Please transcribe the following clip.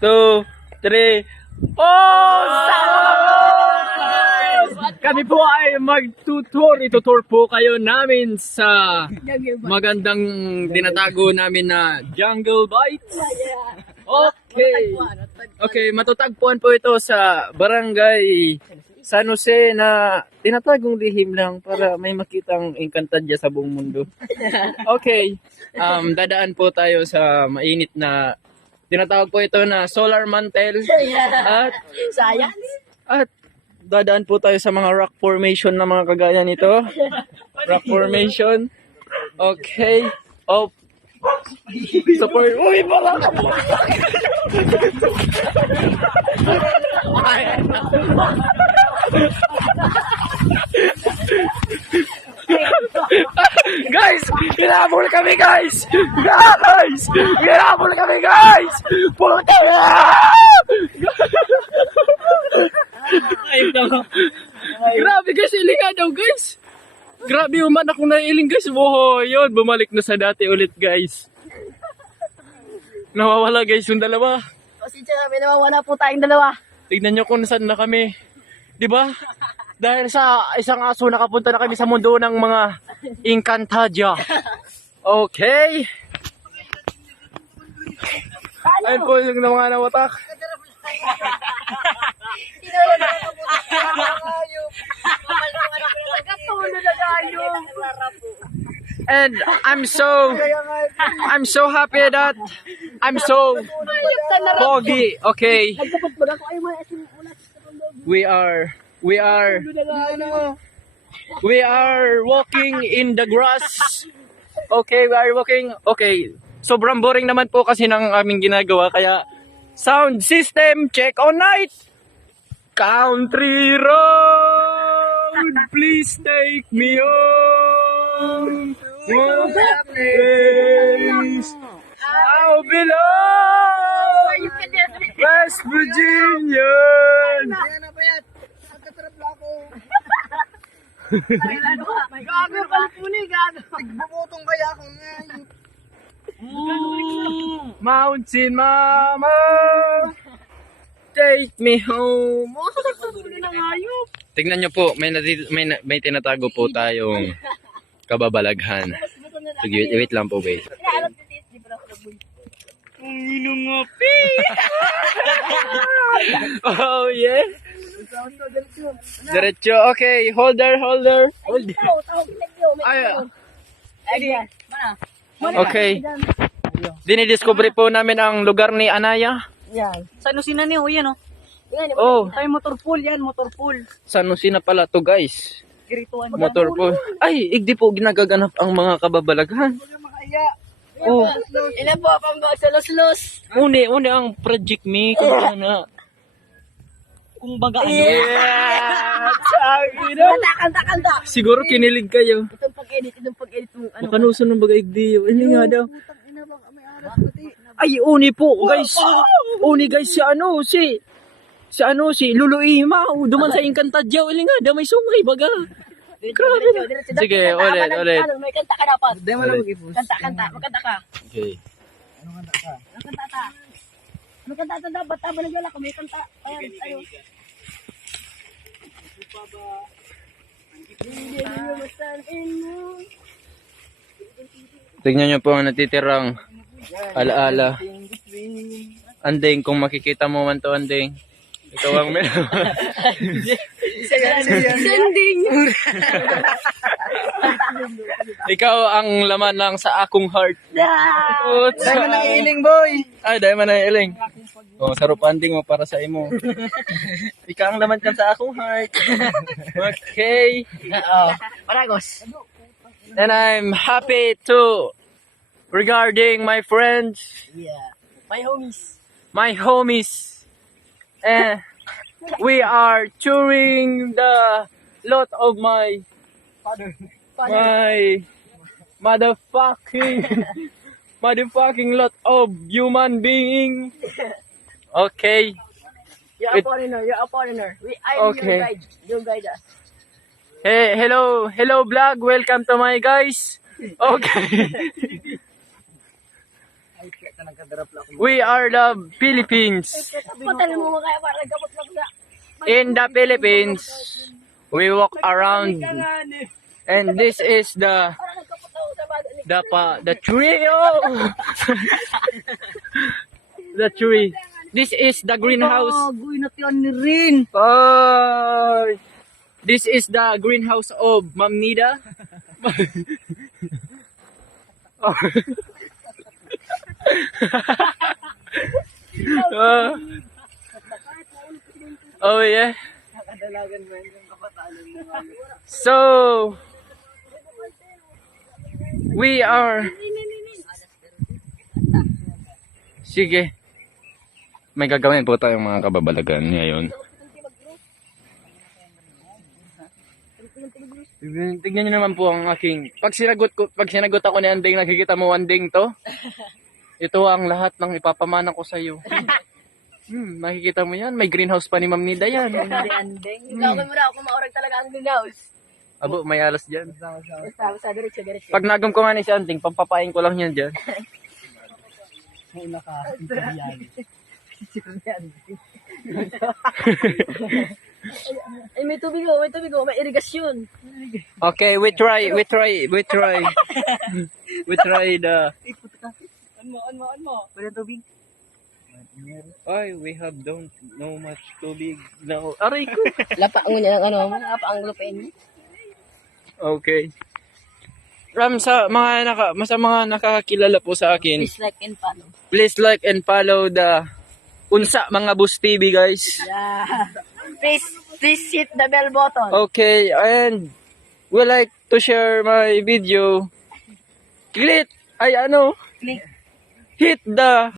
2, 3. Oh! Kami po ay mag-tour. Itutour po kayo namin sa magandang dinatago namin na Jungle Bites. Okay. Okay, matatagpuan po ito sa Barangay San Jose na tinatagong lihim lang para may makitang Encantadia sa buong mundo. Okay, dadaan po tayo sa mainit na tinatawag po ito na Solar Mantle. At dadaan po tayo sa mga rock formation na mga kagaya nito. Rock formation. Okay. Oh. Support. Uy, pala! Guys! Hinabol kami, guys! Guys! Hinabol kami, guys! Puta! Grabe guys, ilingan daw guys. Grabe uman akong nailing guys. Wow, yun, bumalik na sa dati ulit guys. Nawawala guys yung dalawa. Pasensya na, may nawawala po tayong dalawa. Tignan nyo kung saan na kami. Diba? Dahil sa isang aso nakapunta na kami sa mundo ng mga Encantadia. Okay. Ayun po yung mga nawatak. And I'm so happy that I'm so foggy. Okay. We are walking in the grass. Okay, we are walking. Okay. Sobrang boring naman po kasi ng aming ginagawa kaya sound system check on night. Country road, please take me home. One place I belong. West Virginia. Gago pala po ni, gago. Nagbubutong kaya ako ngayon. Mountain Mama, take me home. Tingnan nyo po, may tinatago po tayong kababalaghan. Sige, wait lang po, wait. Oh, yeah. Diretso, okay. Holder. Okay. Dinidiscover po namin ang lugar ni Anaya. Yan. Sa Lucina niyo, yan o. Oh, Tayo motor pool yan, motor pool. San Jose na pala to guys. Girituan. Motor po. Ay, igdi po ginagaganap ang mga kababalaghan. Oh, Ilan po pang sa los-los? uni ang project me kung na. Kung baga ano. Yeah! Sabi na. Kanta. Siguro kinilig kayo. Itong pag-edit ng ano. Makanuso ng bagay igdi. Hindi nga daw. Ay, uni po guys. Uni guys si Lulu Ima. Duman sa Encantadia. Ili nga daw may sungay baga. Grabe. Sige, ulit. May kanta ka dapat. Dahil mo lang mag-ipos. Kanta. Magkanta ka. Okay. Magkanta ta. Magkanta ta dapat. Tama na gala kung may kanta. Ayan, tayo. Tignan nyo po ang natitirang alaala. Andeng, kung makikita mo man to, Andeng. Ikaw ang meron. Sending. Ikaw ang laman lang sa akong heart. Dahil mo nang iiling, boy. Ay, dahil man na iling. Oh, sarap anding mo para sa imo. Ikaw ang laman kan sa akong heart. Okay. Paragos. And I'm happy to regarding my friends, Yeah. My homies. my homies. And we are touring the lot of my motherfucking lot of human being. Okay. You're a foreigner. I'm Okay. your guide. You guide us. Hey, hello vlog. Welcome to my guys. Okay. We are the Philippines. Patal mo mo kaya para nagkapot na pula. In the Philippines, we walk around, and this is the Para nagkapot na sa bago ni. the tree. Oh! The tree. This is the greenhouse. Guy na tiyan ni Rin. Oh, this is the greenhouse of Ma'am Nida. Oh yeah. So we are. Sige. May gagawin po tayong mga kababalagan ngayon. Tignan niyo naman po ang aking pag sinagot ako ni Anding, nakikita mo Anding to? Ito ang lahat ng ipapamana ko sa iyo. Makikita mo yan, may greenhouse pa ni Ma'am Nida yan. Andeng. Ikaw mo na ako maurag talaga ang greenhouse. Abo, may alas diyan. Basta diretso. Pag nagam ko nga ni si Anding, pampapain ko lang yan diyan. Ay, may tubig oh, may irigasyon. Okay, we try the On mo. Wala tubig. Ay, we don't know much tubig now. Aray ko. Lapa ang niya ng ano, lapa ang lupin. Okay. Sa mga nakakakilala po sa akin, Please like and follow. please like and follow the Unsa Mga Bus TV, guys. Yeah. Please hit the bell button. Okay, and we like to share my video. Hit the